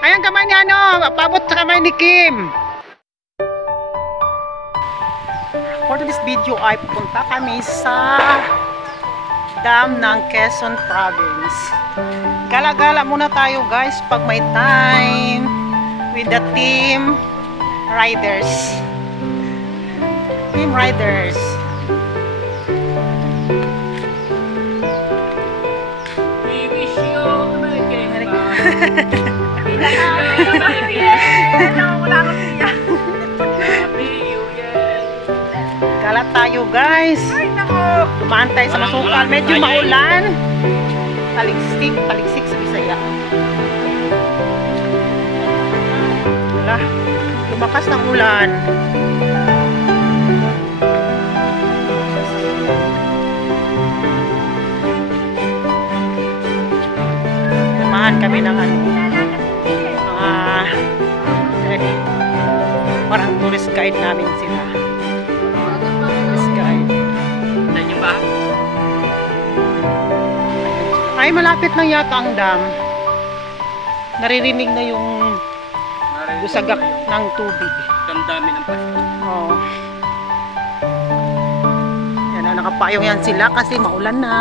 Ayan kamay ni ano, pabot sa kamay ni Kim. For this video ay pupunta kami sa dam ng Quezon Province. Gala-gala muna tayo guys pag may time with the team riders. Team riders. We wish you Gala tayo guys. Dumaan tayo sa masukal. Medyo maulan. Taligsik sa Bisaya. Wala. Lumakas ng ulan. Dumaan kami ng ano. Parang tourist guide namin sila. Tourist guide. Nanyo ba? Ay, malapit lang yata ang dam. Naririnig na yung busagak ng tubig. Damdamin ng pasto. Oh. Yan na, nakapayong yan sila kasi maulan na.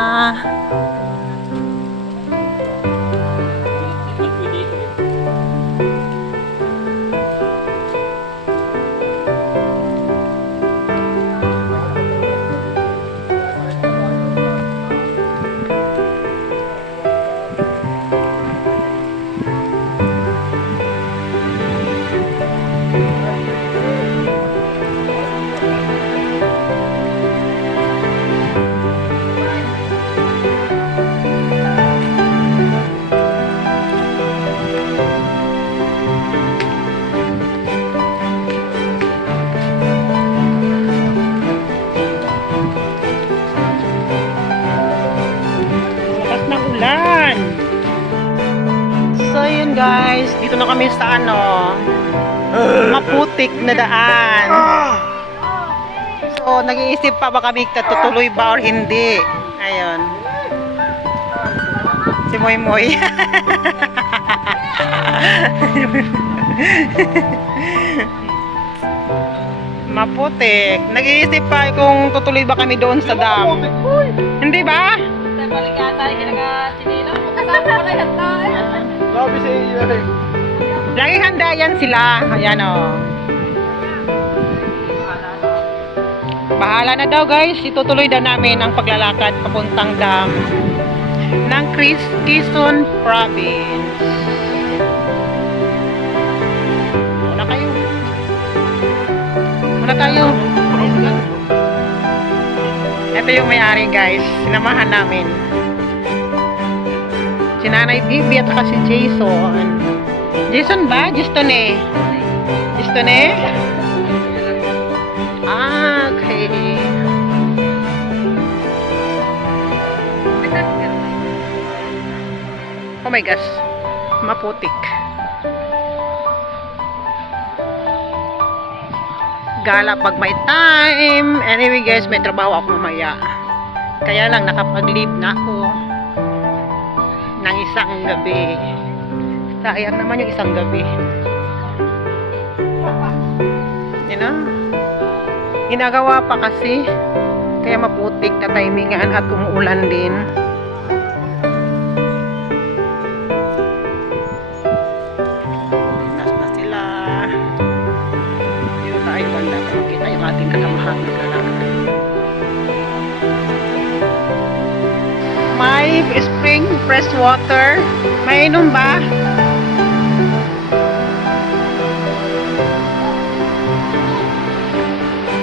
So yun guys, dito na kami sa ano, maputik na daan. So nag-iisip pa ba kami tutuloy ba or hindi. Ayun. Si Moy Moy. Maputik. Nag-iisip pa kung tutuloy ba kami doon sa dam. Hindi ba? Balik yata yung kinaka-chinila. Kasama pala yata. Sabi sa iyo eh. Laging handa yan sila. Ayan o. Bahala na daw guys. Itutuloy daw namin ang paglalakad papuntang dam ng Quezon Province. Muna kayo. Muna tayo. Ito yung may-ari guys. Sinamahan namin. Si Nanay Bibi at saka si Jason. Jason ba? Juston eh. Juston eh? Ah, okay. Oh my gosh. Maputik. Gala pag may time. Anyway guys, may trabaho ako mamaya. Kaya lang nakapag-leave na ako ng isang gabi. Sayang naman yung isang gabi. You know? Ginagawa pa kasi. Kaya maputik na timingan at umuulan din. Na sila. Dito tayo banda para makita yung ating kasamahan ng lalakad. May spring fresh water. May inom ba?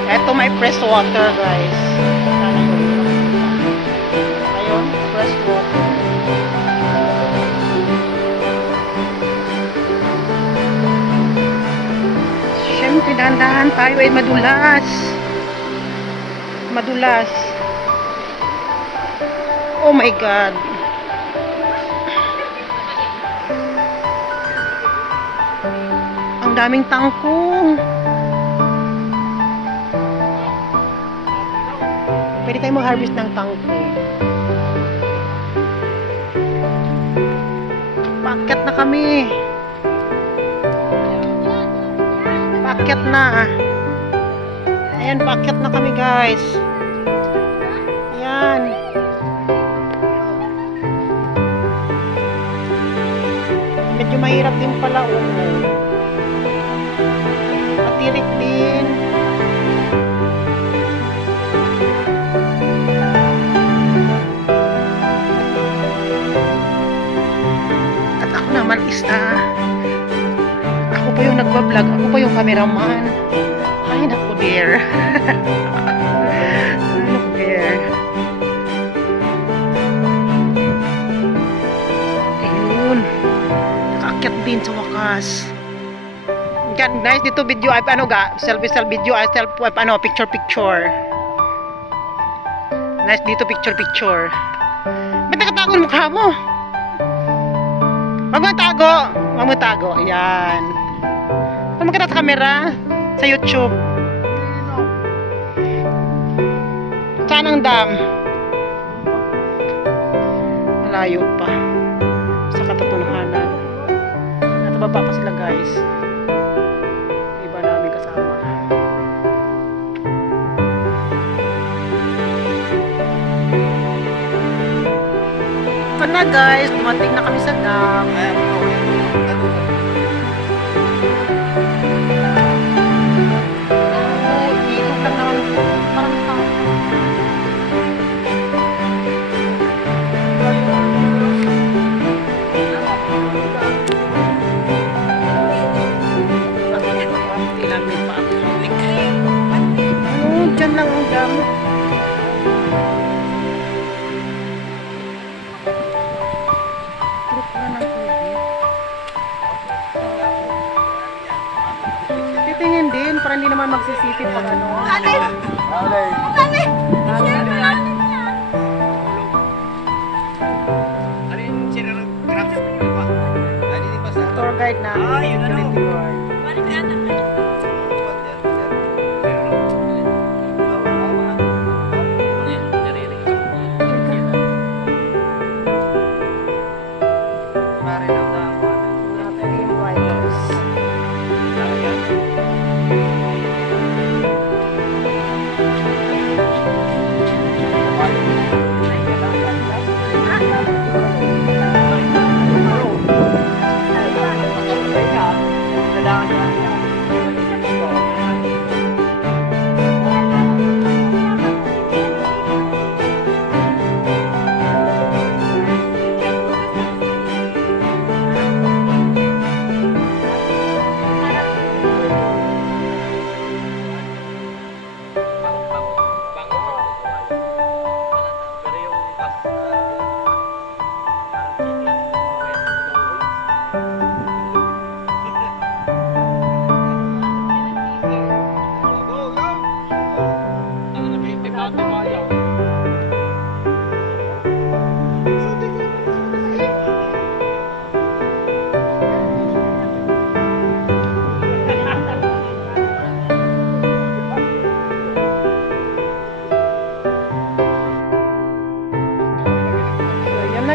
Eto may fresh water guys. Ayun, fresh water. Siyempre dahan-dahan tayo ay madulas. Madulas. Oh my God. Ang daming tangkong. Pwede kayo mag-harvest ng tangkong. kami. Paakyat na. Ayan, paakyat na kami guys. Ayan. Medyo mahirap din pala. Matirik din. At ako naman ako pa yung nagbablog, ako pa yung cameraman. Ay, naku dear. Ay, naku dear. Ayun. Nakaakyat din sa wakas. Yan, nice dito video. Ay, selfie video. Ay, picture. Nice dito, picture. Ba't nakatago ang mukha mo? Wag mo tago. Ayan. Saan magkita sa camera? Sa YouTube. Saan ang dam? Malayo pa. Sa katotohanan. Nasa baba pa sila guys. Iba namin kasama. Ito na guys. Dumating na kami sa dam. Diyan lang ang dam. Titingin din para hindi naman magsisipit pag ano. Tour guide na. Security guard.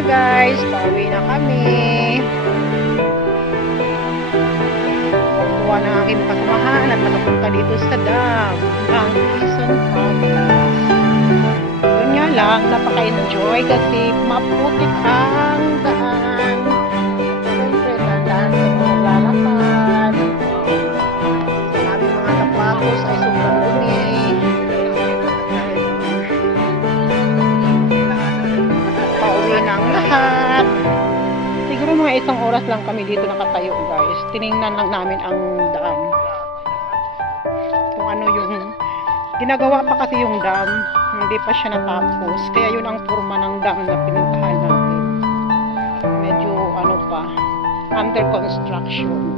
Guys, pauwi na kami. Kuha ng aking kasamahan at nakapunta dito sa dam ng Quezon Province. Yun nga lang, napaka-enjoy kasi maputik ang daan. Siyempre, tandaan sa mga lalakad. Sa aming mga tapakos ay sobrang dumi. Ng lahat. Siguro mga isang oras lang kami dito nakatayo guys. Tiningnan lang namin ang dam. Kung ano yung ginagawa pa kasi yung dam. Hindi pa siya natapos. Kaya yun ang forma ng dam na pinuntahan natin. Medyo ano pa. Under construction.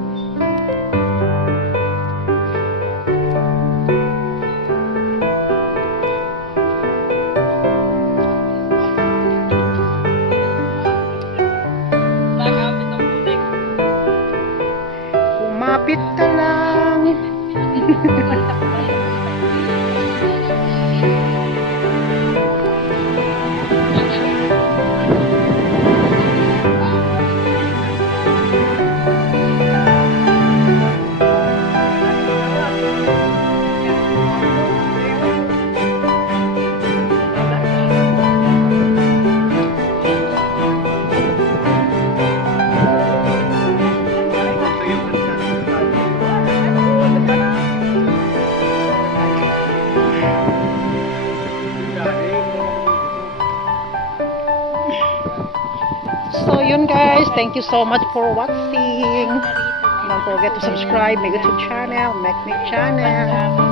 Kumapit ka lang. guys. Thank you so much for watching. Don't forget to subscribe my YouTube channel, Mekmek channel.